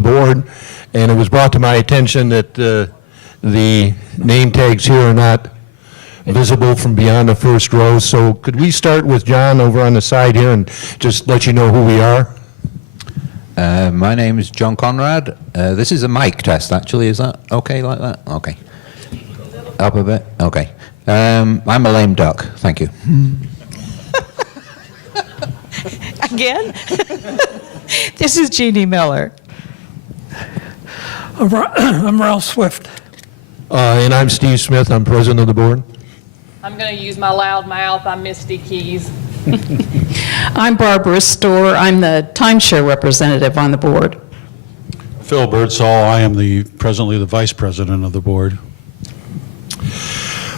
board, and it was brought to my attention that the name tags here are not visible from beyond the first row. So could we start with John over on the side here and just let you know who we are? My name is John Conrad. This is a mic test, actually. Is that okay like that? Okay. Up a bit? Okay. I'm a lame duck. Thank you. Again? This is Jeannie Miller. I'm Ralph Swift. And I'm Steve Smith. I'm president of the board. I'm going to use my loud mouth. I'm Misty Keys. I'm Barbara Storr. I'm the timeshare representative on the board. Phil Birdsall. I am presently the vice president of the board.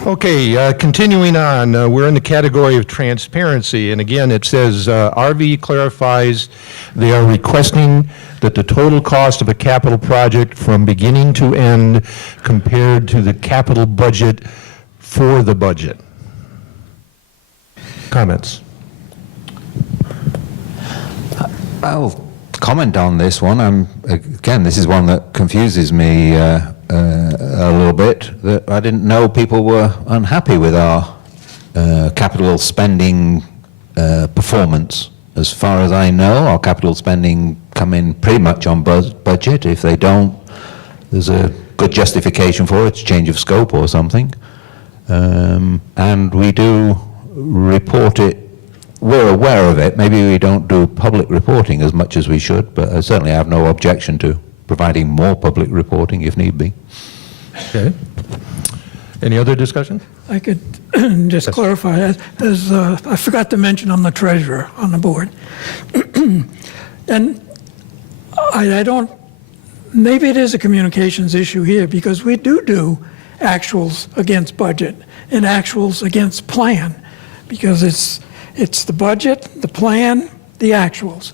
Okay, continuing on, we're in the category of transparency, and again, it says RV clarifies they are requesting that the total cost of a capital project from beginning to end compared to the capital budget for the budget. Comments? I'll comment on this one. Again, this is one that confuses me a little bit, that I didn't know people were unhappy with our capital spending performance. As far as I know, our capital spending come in pretty much on budget. If they don't, there's a good justification for it, change of scope or something. And we do report it. We're aware of it. Maybe we don't do public reporting as much as we should, but I certainly have no objection to providing more public reporting if need be. Okay. Any other discussion? I could just clarify, as I forgot to mention, I'm the treasurer on the board. And I don't, maybe it is a communications issue here, because we do actuals against budget and actuals against plan, because it's the budget, the plan, the actuals.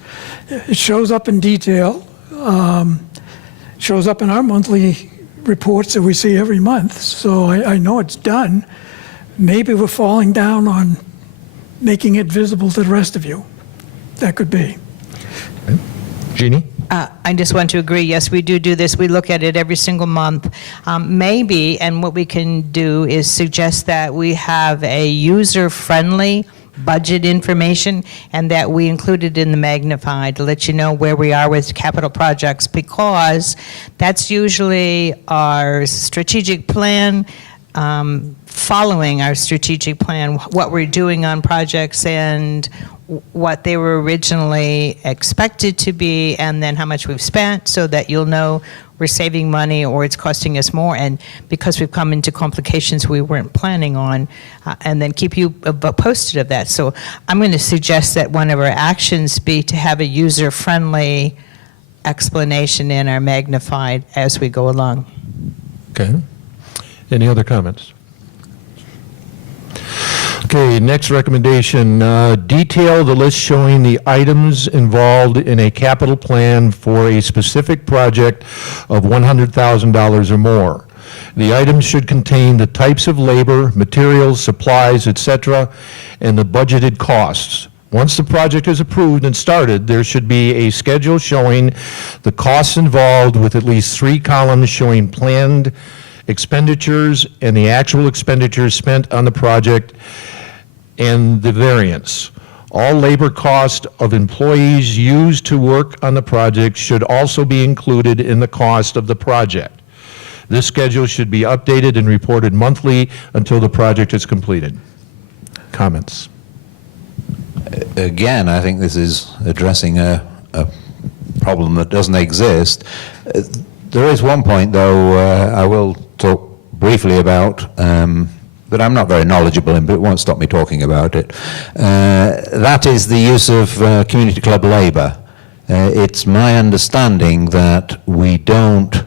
It shows up in detail, shows up in our monthly reports that we see every month, so I know it's done. Maybe we're falling down on making it visible to the rest of you. That could be. Okay. Jeannie? I just want to agree, yes, we do this. We look at it every single month. Maybe, and what we can do is suggest that we have a user-friendly budget information, and that we include it in the magnified to let you know where we are with capital projects, because that's usually our strategic plan, following our strategic plan, what we're doing on projects and what they were originally expected to be, and then how much we've spent, so that you'll know we're saving money or it's costing us more, and because we've come into complications we weren't planning on, and then keep you posted of that. So I'm going to suggest that one of our actions be to have a user-friendly explanation in our magnified as we go along. Okay. Any other comments? Okay, next recommendation, detail the list showing the items involved in a capital plan for a specific project of $100,000 or more. The items should contain the types of labor, materials, supplies, etc., and the budgeted costs. Once the project is approved and started, there should be a schedule showing the costs involved, with at least 3 columns showing planned expenditures and the actual expenditures spent on the project and the variance. All labor cost of employees used to work on the project should also be included in the cost of the project. This schedule should be updated and reported monthly until the project is completed. Comments? Again, I think this is addressing a problem that doesn't exist. There is one point, though, I will talk briefly about, that I'm not very knowledgeable in, but it won't stop me talking about it. That is the use of community club labor. It's my understanding that we don't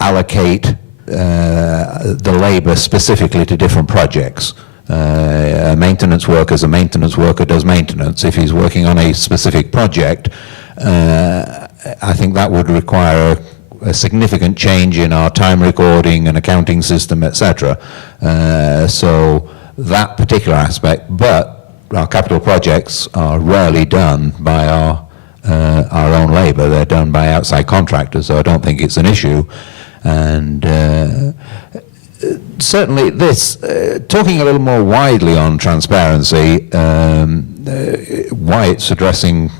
allocate the labor specifically to different projects. A maintenance worker's a maintenance worker, does maintenance. If he's working on a specific project, I think that would require a significant change in our time recording and accounting system, etc. So that particular aspect, but our capital projects are rarely done by our our own labour. They're done by outside contractors, so I don't think it's an issue. And certainly this, talking a little more widely on transparency, why it's addressing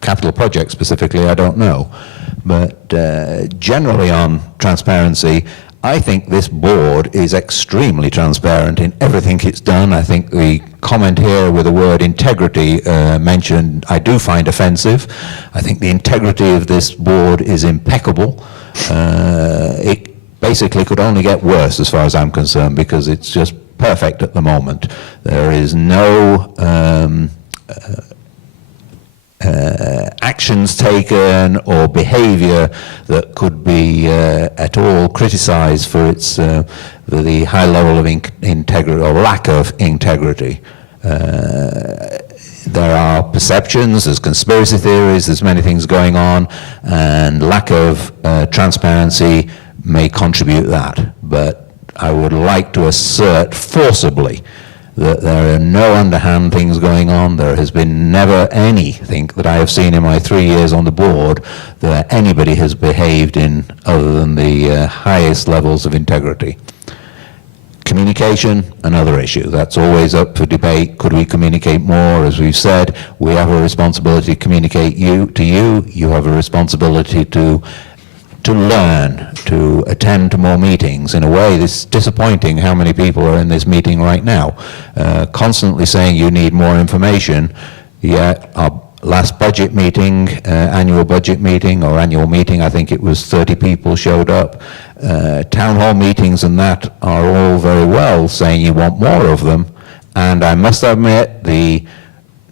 capital projects specifically, I don't know. But generally on transparency, I think this board is extremely transparent in everything it's done. I think the comment here with the word integrity mentioned, I do find offensive. I think the integrity of this board is impeccable. It basically could only get worse as far as I'm concerned, because it's just perfect at the moment. There is no actions taken or behavior that could be at all criticized for its the high level of integrity or lack of integrity. There are perceptions, there's conspiracy theories, there's many things going on, and lack of transparency may contribute that. But I would like to assert forcibly that there are no underhand things going on. There has been never anything that I have seen in my 3 years on the board that anybody has behaved in other than the highest levels of integrity. Communication, another issue. That's always up for debate. Could we communicate more? As we've said, we have a responsibility to communicate to you. You have a responsibility to learn, to attend to more meetings. In a way, it's disappointing how many people are in this meeting right now, constantly saying you need more information, yet our last budget meeting, annual budget meeting, or annual meeting, I think it was 30 people showed up. Town hall meetings and that are all very well saying you want more of them, and I must admit the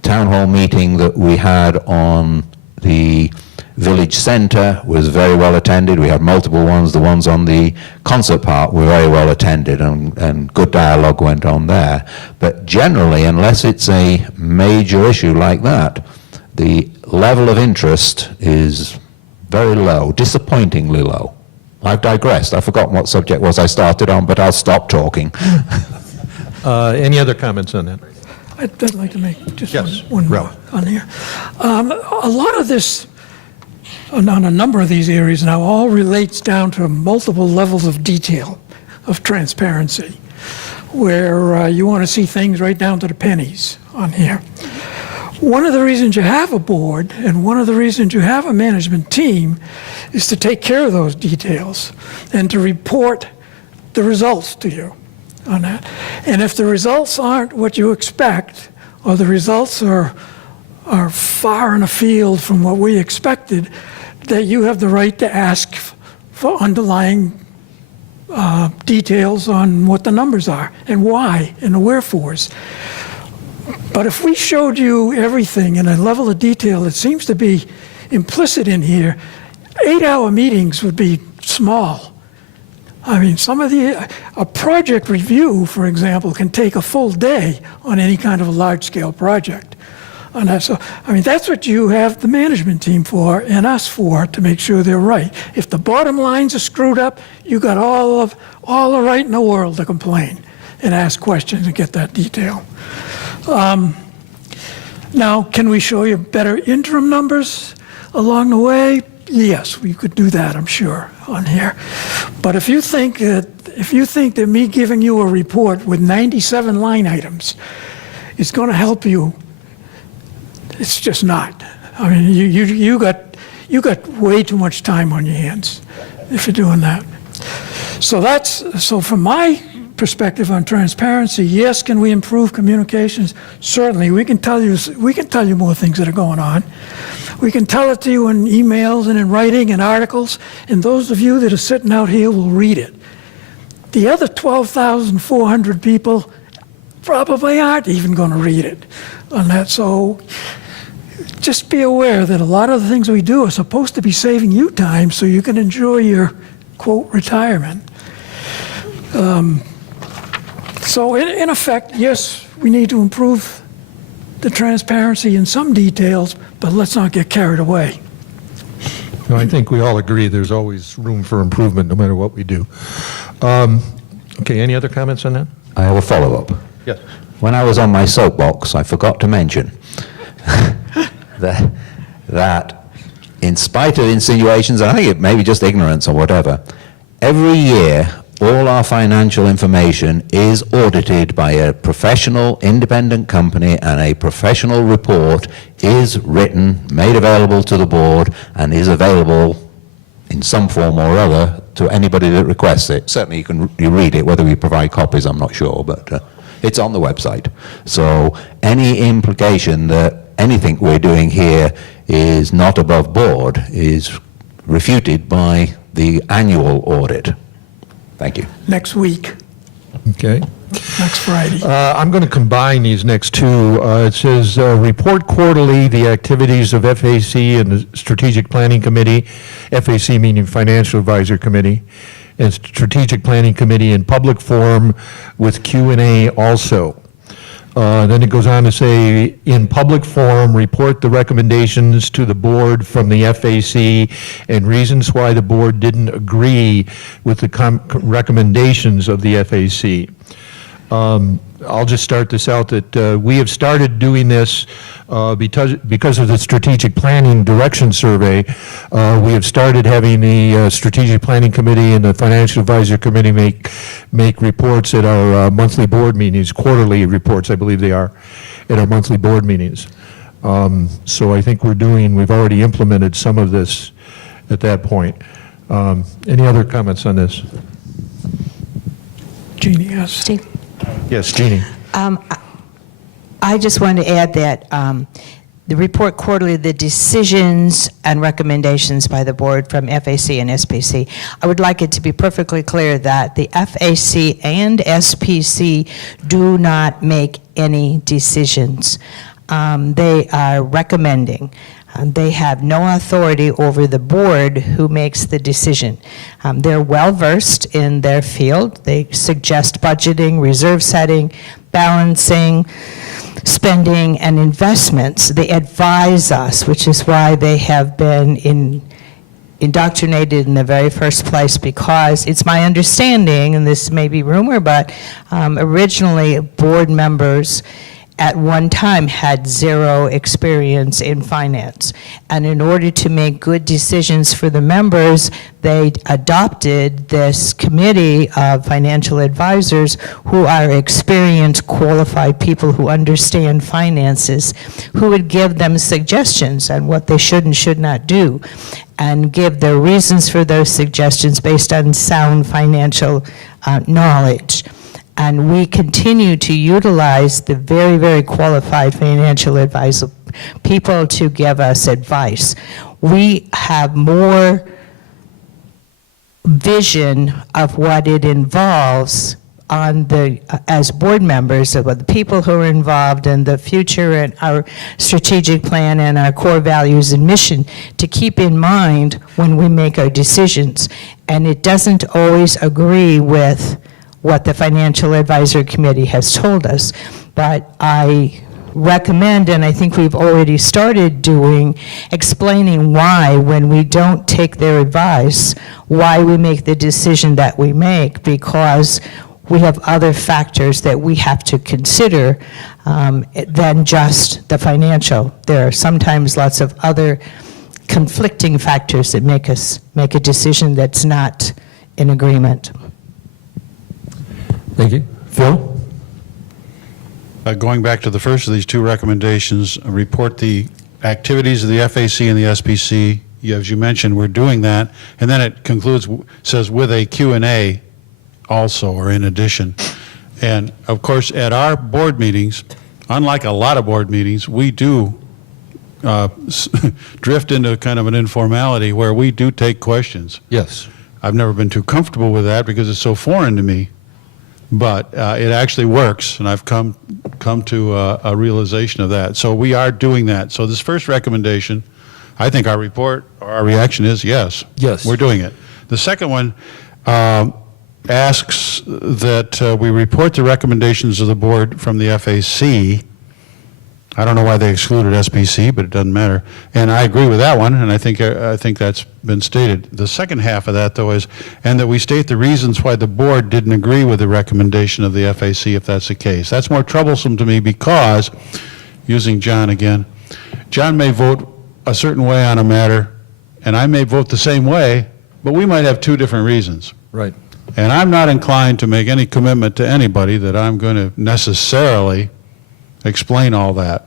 town hall meeting that we had on the village centre was very well attended. We had multiple ones. The ones on the concert park were very well attended, and good dialogue went on there. But generally, unless it's a major issue like that, the level of interest is very low, disappointingly low. I've digressed. I've forgotten what subject was I started on, but I'll stop talking. Any other comments on that? I'd like to make just Yes, one more Ralph. on here. A lot of this, on a number of these areas now, all relates down to multiple levels of detail, of transparency, where you want to see things right down to the pennies on here. One of the reasons you have a board and one of the reasons you have a management team is to take care of those details and to report the results to you on that. And if the results aren't what you expect, or the results are far in afield from what we expected, that you have the right to ask for underlying details on what the numbers are and why and the wherefores. But if we showed you everything in a level of detail that seems to be implicit in here, 8-hour meetings would be small. I mean, a project review, for example, can take a full day on any kind of a large-scale project. And so, I mean, that's what you have the management team for and us for, to make sure they're right. If the bottom lines are screwed up, you got all the right in the world to complain and ask questions and get that detail. Now, can we show you better interim numbers along the way? Yes, we could do that, I'm sure, on here. But if you think that me giving you a report with 97 line items is going to help you, it's just not. I mean, you got way too much time on your hands if you're doing that. So from my perspective on transparency, yes, can we improve communications? Certainly, we can tell you more things that are going on. We can tell it to you in emails and in writing and articles, and those of you that are sitting out here will read it. The other 12,400 people probably aren't even going to read it on that. So just be aware that a lot of the things we do are supposed to be saving you time so you can enjoy your, quote, retirement. So in effect, yes, we need to improve the transparency in some details, but let's not get carried away. No, I think we all agree there's always room for improvement no matter what we do. Okay, any other comments on that? I have a follow-up. Yes. When I was on my soapbox, I forgot to mention that that in spite of insinuations, and I think it may be just ignorance or whatever, every year all our financial information is audited by a professional independent company, and a professional report is written, made available to the board, and is available in some form or other to anybody that requests it. Certainly you read it, whether we provide copies I'm not sure, but it's on the website. So any implication that anything we're doing here is not above board is refuted by the annual audit. Thank you. Next week, Okay. next Friday. I'm going to combine these next two. It says, report quarterly the activities of FAC and the Strategic Planning Committee, FAC meaning Financial Advisor Committee, and Strategic Planning Committee in public forum with Q&A also. Then it goes on to say, in public forum, report the recommendations to the board from the FAC and reasons why the board didn't agree with the recommendations of the FAC. I'll just start this out that we have started doing this because of the strategic planning direction survey. We have started having the strategic planning committee and the financial advisor committee make reports at our monthly board meetings, quarterly reports, I believe they are, at our monthly board meetings. So I think we've already implemented some of this at that point. Any other comments on this? Jeannie, yes. Steve? Yes, Jeannie. I just want to add that the report quarterly, the decisions and recommendations by the board from FAC and SPC, I would like it to be perfectly clear that the FAC and SPC do not make any decisions. They are recommending. They have no authority over the board who makes the decision. They're well-versed in their field. They suggest budgeting, reserve setting, balancing, spending, and investments. They advise us, which is why they have been indoctrinated in the very first place, because it's my understanding, and this may be rumor, but originally board members at one time had zero experience in finance. And in order to make good decisions for the members, they adopted this committee of financial advisors who are experienced, qualified people who understand finances, who would give them suggestions on what they should and should not do, and give their reasons for those suggestions based on sound financial knowledge. And we continue to utilize the very, very qualified financial advisor people to give us advice. We have more vision of what it involves on as board members of the people who are involved in the future and our strategic plan and our core values and mission to keep in mind when we make our decisions. And it doesn't always agree with what the Financial Advisor Committee has told us. But I recommend, and I think we've already started doing, explaining why, when we don't take their advice, why we make the decision that we make, because we have other factors that we have to consider than just the financial. There are sometimes lots of other conflicting factors that make us make a decision that's not in agreement. Thank you. Phil? Going back to the first of these two recommendations, report the activities of the FAC and the SPC. As you mentioned, we're doing that. And then it concludes, says with a Q&A also, or in addition. And of course, at our board meetings, unlike a lot of board meetings, we do drift into kind of an informality where we do take questions. Yes. I've never been too comfortable with that because it's so foreign to me. But it actually works, and I've come to a realization of that. So we are doing that. So this first recommendation, I think our report, or our reaction is yes. Yes. We're doing it. The second one asks that we report the recommendations of the board from the FAC. I don't know why they excluded SPC, but it doesn't matter. And I agree with that one, and I think that's been stated. The second half of that, though, is, and that we state the reasons why the board didn't agree with the recommendation of the FAC, if that's the case. That's more troublesome to me because, using John again, John may vote a certain way on a matter, and I may vote the same way, but we might have two different reasons. Right. And I'm not inclined to make any commitment to anybody that I'm going to necessarily explain all that.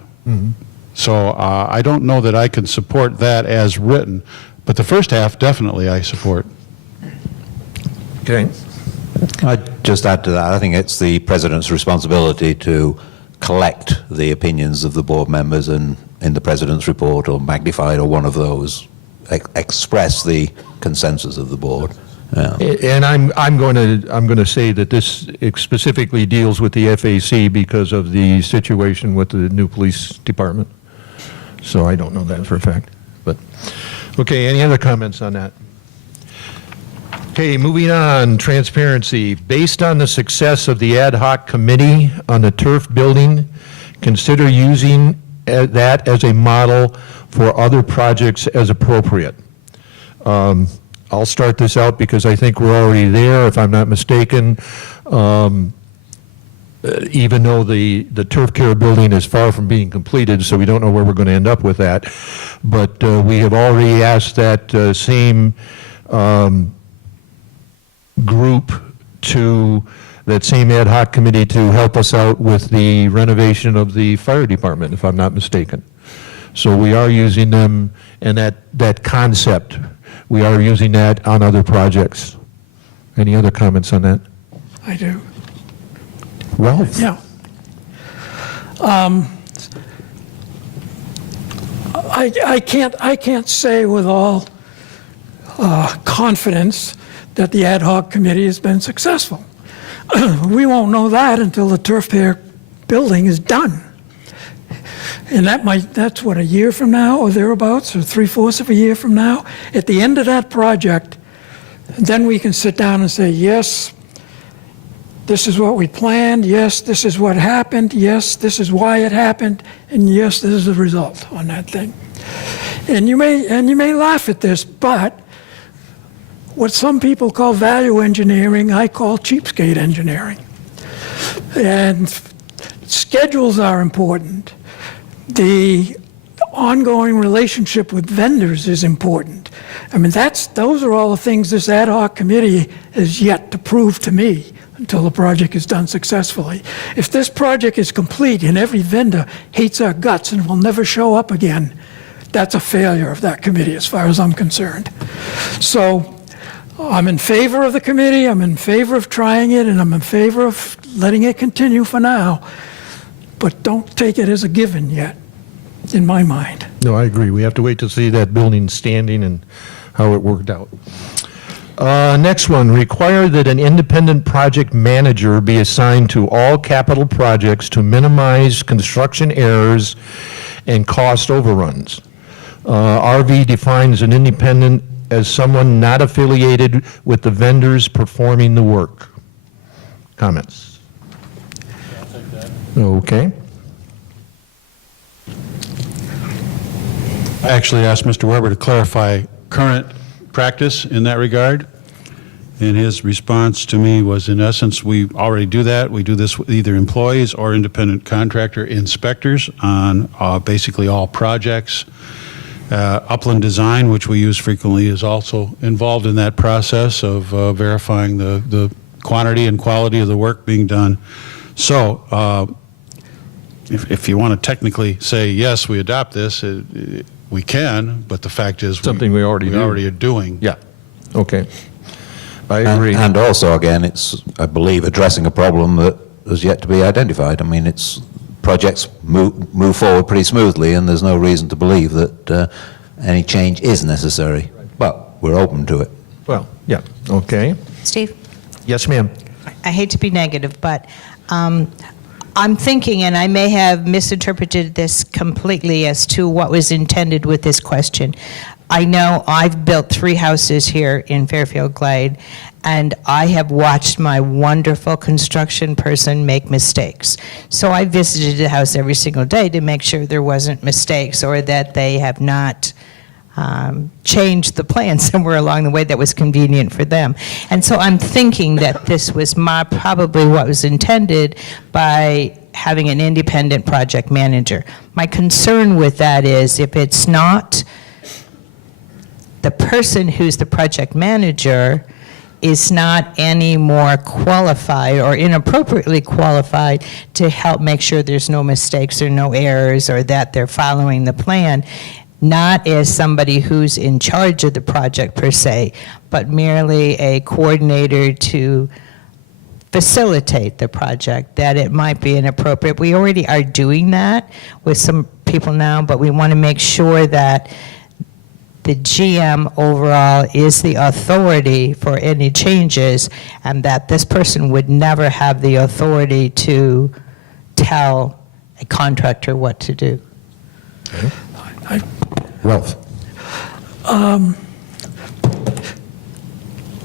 So I don't know that I can support that as written, but the first half, definitely I support. Okay. I'd just add to that, I think it's the president's responsibility to collect the opinions of the board members and in the president's report or magnified or one of those, express the consensus of the board. Yeah. And I'm going to say that this specifically deals with the FAC because of the situation with the new police department. So I don't know that for a fact. But okay, any other comments on that? Okay, moving on, transparency. Based on the success of the ad hoc committee on the turf building, consider using that as a model for other projects as appropriate. I'll start this out because I think we're already there, if I'm not mistaken. Even though the turf care building is far from being completed, so we don't know where we're going to end up with that. But we have already asked that same group that same ad hoc committee to help us out with the renovation of the fire department, if I'm not mistaken. So we are using them, and that concept, we are using that on other projects. Any other comments on that? I do. Ralph? Yeah. I can't say with all confidence that the ad hoc committee has been successful. We won't know that until the turf care building is done. And that's what, a year from now or thereabouts, or 3/4 of a year from now? At the end of that project, then we can sit down and say, yes, this is what we planned, yes, this is what happened, yes, this is why it happened, and yes, this is the result on that thing. And you may laugh at this, but what some people call value engineering, I call cheapskate engineering. And schedules are important. The ongoing relationship with vendors is important. I mean, those are all the things this ad hoc committee has yet to prove to me until the project is done successfully. If this project is complete and every vendor hates our guts and will never show up again, that's a failure of that committee as far as I'm concerned. So I'm in favor of the committee, I'm in favor of trying it, and I'm in favor of letting it continue for now. But don't take it as a given yet, in my mind. No, I agree. We have to wait to see that building standing and how it worked out. Next one, require that an independent project manager be assigned to all capital projects to minimize construction errors and cost overruns. RV defines an independent as someone not affiliated with the vendors performing the work. Comments? Okay. I actually asked Mr. Weber to clarify current practice in that regard, and his response to me was, in essence, we already do that. We do this with either employees or independent contractor inspectors on basically all projects. Upland Design, which we use frequently, is also involved in that process of verifying the quantity and quality of the work being done. So if you want to technically say, yes, we adopt this, we can, but the fact is Something we already do. are doing. Yeah, okay. I agree. And also, again, it's, I believe, addressing a problem that has yet to be identified. I mean, projects move forward pretty smoothly, and there's no reason to believe that any change is necessary. But we're open to it. Well, yeah, okay. Steve? Yes, ma'am. I hate to be negative, but I'm thinking, and I may have misinterpreted this completely as to what was intended with this question. I know I've built 3 houses here in Fairfield Glade, and I have watched my wonderful construction person make mistakes. So I visited the house every single day to make sure there wasn't mistakes or that they have not changed the plan somewhere along the way that was convenient for them. And so I'm thinking that this was probably what was intended by having an independent project manager. My concern with that is if it's not the person who's the project manager is not any more qualified or inappropriately qualified to help make sure there's no mistakes or no errors or that they're following the plan, not as somebody who's in charge of the project per se, but merely a coordinator to facilitate the project, that it might be inappropriate. We already are doing that with some people now, but we want to make sure that the GM overall is the authority for any changes, and that this person would never have the authority to tell a contractor what to do. Ralph?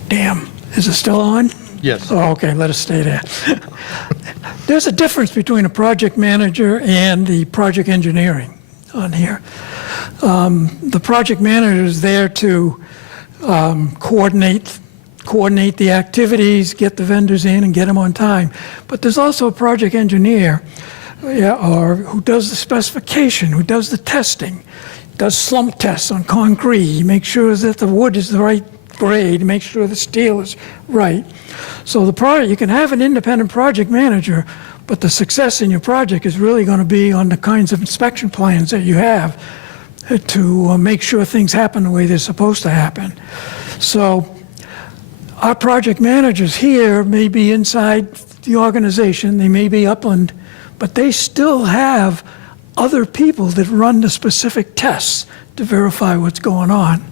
Damn, is it still on? Yes. Oh, okay, let us stay there. There's a difference between a project manager and the project engineering on here. The project manager is there to coordinate the activities, get the vendors in and get them on time. But there's also a project engineer or who does the specification, who does the testing, does slump tests on concrete, makes sure that the wood is the right grade, make sure the steel is right. So you can have an independent project manager, but the success in your project is really going to be on the kinds of inspection plans that you have to make sure things happen the way they're supposed to happen. So our project managers here may be inside the organization, they may be Upland, but they still have other people that run the specific tests to verify what's going on.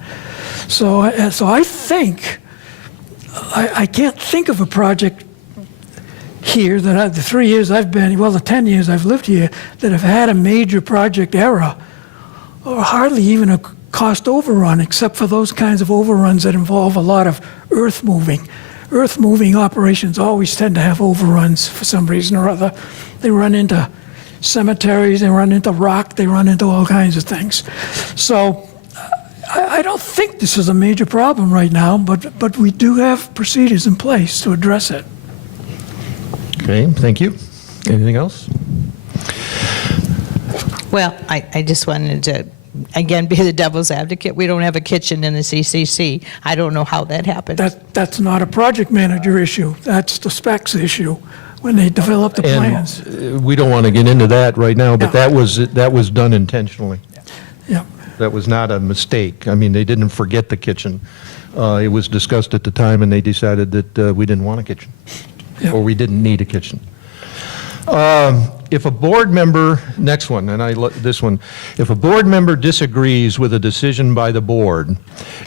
So I think, I can't think of a project here that the 3 years I've been, well, the 10 years I've lived here, that have had a major project error or hardly even a cost overrun, except for those kinds of overruns that involve a lot of earth moving. Earth moving operations always tend to have overruns for some reason or other. They run into cemeteries, they run into rock, they run into all kinds of things. So I don't think this is a major problem right now, but we do have procedures in place to address it. Okay, thank you. Anything else? Well, I just wanted to, again, be the devil's advocate. We don't have a kitchen in the CCC. I don't know how that happened. That's not a project manager issue. That's the specs issue when they develop the plans. And we don't want to get into that right now, but Yeah. that was done intentionally. Yeah. That was not a mistake. I mean, they didn't forget the kitchen. It was discussed at the time, and they decided that we didn't want a kitchen, Yeah. or we didn't need a kitchen. If a board member, next one, and this one, if a board member disagrees with a decision by the board,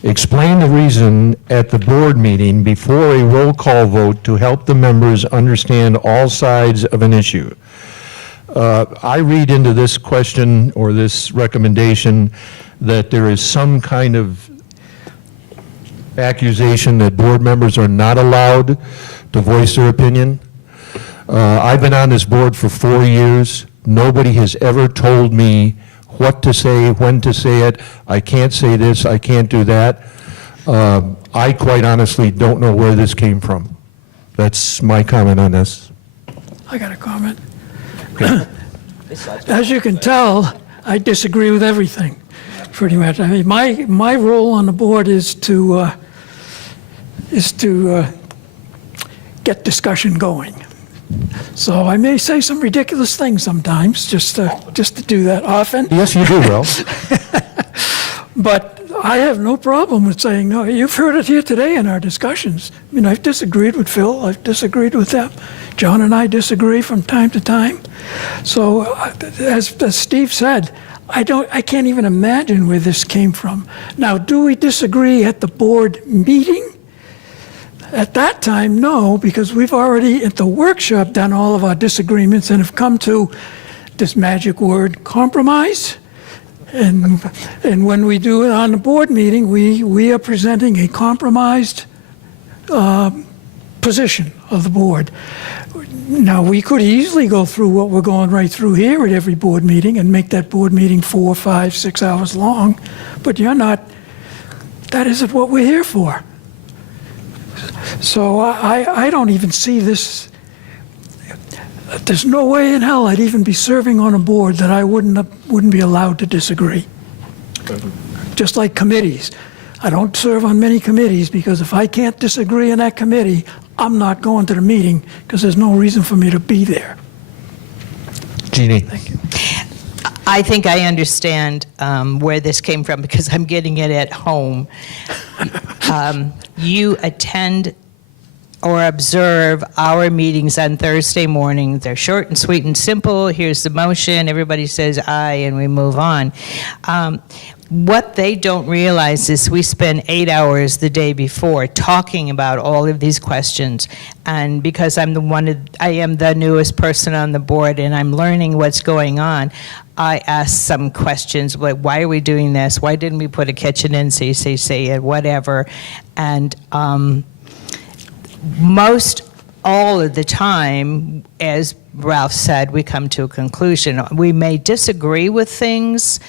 explain the reason at the board meeting before a roll call vote to help the members understand all sides of an issue. I read into this question or this recommendation that there is some kind of accusation that board members are not allowed to voice their opinion. I've been on this board for 4 years. Nobody has ever told me what to say, when to say it. I can't say this, I can't do that. I quite honestly don't know where this came from. That's my comment on this. I got a comment. As you can tell, I disagree with everything, pretty much. I mean, my role on the board is to get discussion going. So I may say some ridiculous things sometimes, just to do that often. Yes, you do, Ralph. But I have no problem with saying, no, you've heard it here today in our discussions. I mean, I've disagreed with Phil, I've disagreed with them. John and I disagree from time to time. So as Steve said, I can't even imagine where this came from. Now, do we disagree at the board meeting? At that time, no, because we've already, at the workshop, done all of our disagreements and have come to this magic word, compromise. And when we do it on the board meeting, we are presenting a compromised position of the board. Now, we could easily go through what we're going right through here at every board meeting and make that board meeting 4, 5, 6 hours long, but that isn't what we're here for. So I don't even see this. there's no way in hell I'd even be serving on a board that I wouldn't be allowed to disagree. Just like committees. I don't serve on many committees because if I can't disagree in that committee, I'm not going to the meeting because there's no reason for me to be there. Jeannie? I think I understand where this came from because I'm getting it at home. You attend or observe our meetings on Thursday morning. They're short and sweet and simple. Here's the motion. Everybody says aye, and we move on. What they don't realize is we spend 8 hours the day before talking about all of these questions. And because I am the newest person on the board and I'm learning what's going on, I ask some questions like, why are we doing this? Why didn't we put a kitchen in CCC and whatever? And most all of the time, as Ralph said, we come to a conclusion. We may disagree with things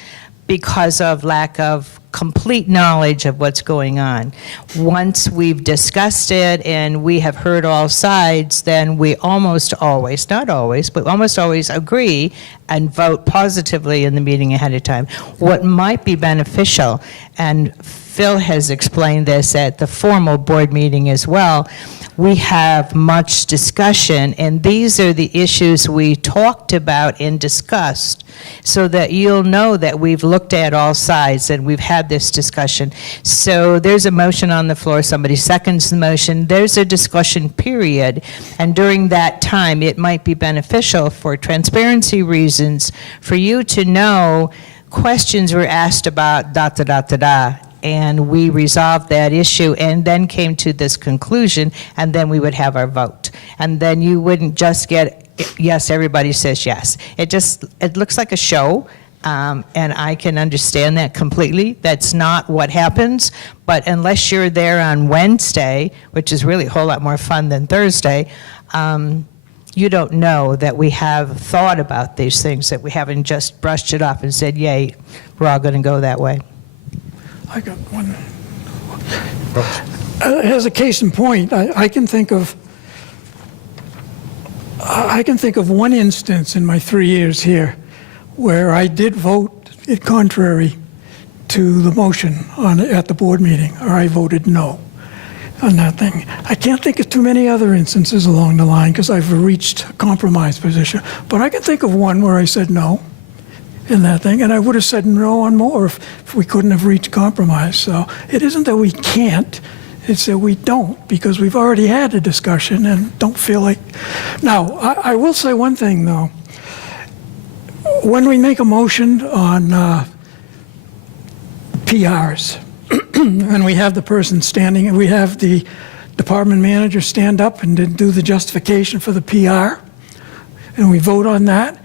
because of lack of complete knowledge of what's going on. Once we've discussed it and we have heard all sides, then we almost always, not always, but almost always agree and vote positively in the meeting ahead of time. What might be beneficial, and Phil has explained this at the formal board meeting as well, we have much discussion, and these are the issues we talked about and discussed, so that you'll know that we've looked at all sides and we've had this discussion. So there's a motion on the floor, somebody seconds the motion, there's a discussion period, and during that time, it might be beneficial for transparency reasons for you to know questions were asked about da-da-da-da-da, and we resolved that issue and then came to this conclusion, and then we would have our vote. And then you wouldn't just get, yes, everybody says yes. It looks like a show, and I can understand that completely. That's not what happens, but unless you're there on Wednesday, which is really a whole lot more fun than Thursday, you don't know that we have thought about these things, that we haven't just brushed it off and said, yay, we're all going to go that way. I got one. As a case in point, I can think of one instance in my 3 years here where I did vote it contrary to the motion at the board meeting, or I voted no on that thing. I can't think of too many other instances along the line because I've reached a compromise position, but I can think of one where I said no in that thing, and I would have said no on more if we couldn't have reached compromise. So it isn't that we can't, it's that we don't, because we've already had a discussion and don't feel like... Now, I will say one thing, though. When we make a motion on PRs, and we have the person standing, and we have the department manager stand up and then do the justification for the PR, and we vote on that,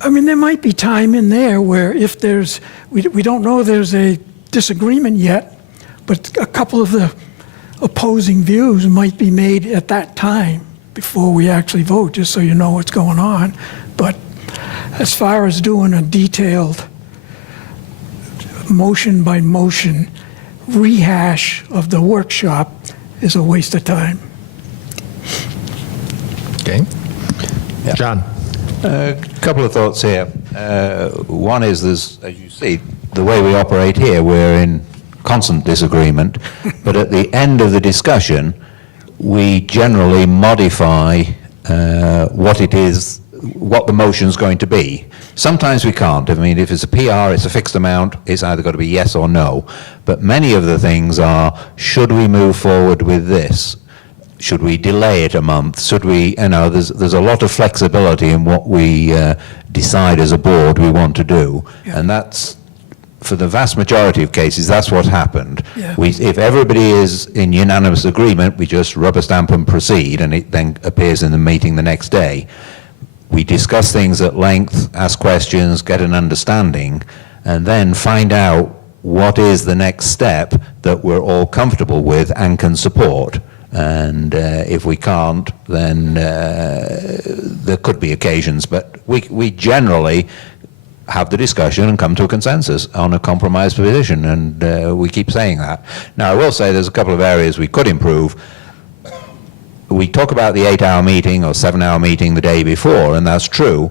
I mean, there might be time in there where if there's, we don't know there's a disagreement yet, but a couple of the opposing views might be made at that time before we actually vote, just so you know what's going on. But as far as doing a detailed motion by motion rehash of the workshop is a waste of time. Okay. John? A couple of thoughts here. One is, there's, as you see, the way we operate here, we're in constant disagreement, but at the end of the discussion, we generally modify what it is, what the motion's going to be. Sometimes we can't. I mean, if it's a PR, it's a fixed amount, it's either got to be yes or no. But many of the things are, should we move forward with this? Should we delay it a month? Should we, there's a lot of flexibility in what we decide as a board we want to do. Yeah. And that's, for the vast majority of cases, that's what happened. Yeah. If everybody is in unanimous agreement, we just rubber stamp and proceed, and it then appears in the meeting the next day. We discuss things at length, ask questions, get an understanding, and then find out what is the next step that we're all comfortable with and can support. And if we can't, then there could be occasions, but we generally have the discussion and come to a consensus on a compromise position, and we keep saying that. Now, I will say there's a couple of areas we could improve. we talk about the 8-hour meeting or 7-hour meeting the day before, and that's true.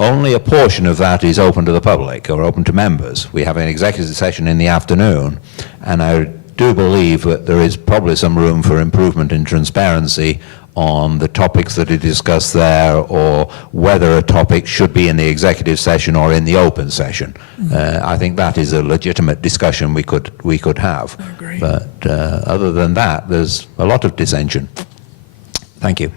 Only a portion of that is open to the public or open to members. We have an executive session in the afternoon, and I do believe that there is probably some room for improvement in transparency on the topics that are discussed there, or whether a topic should be in the executive session or in the open session. I think that is a legitimate discussion we could have. I agree. But other than that, there's a lot of dissension. Thank you.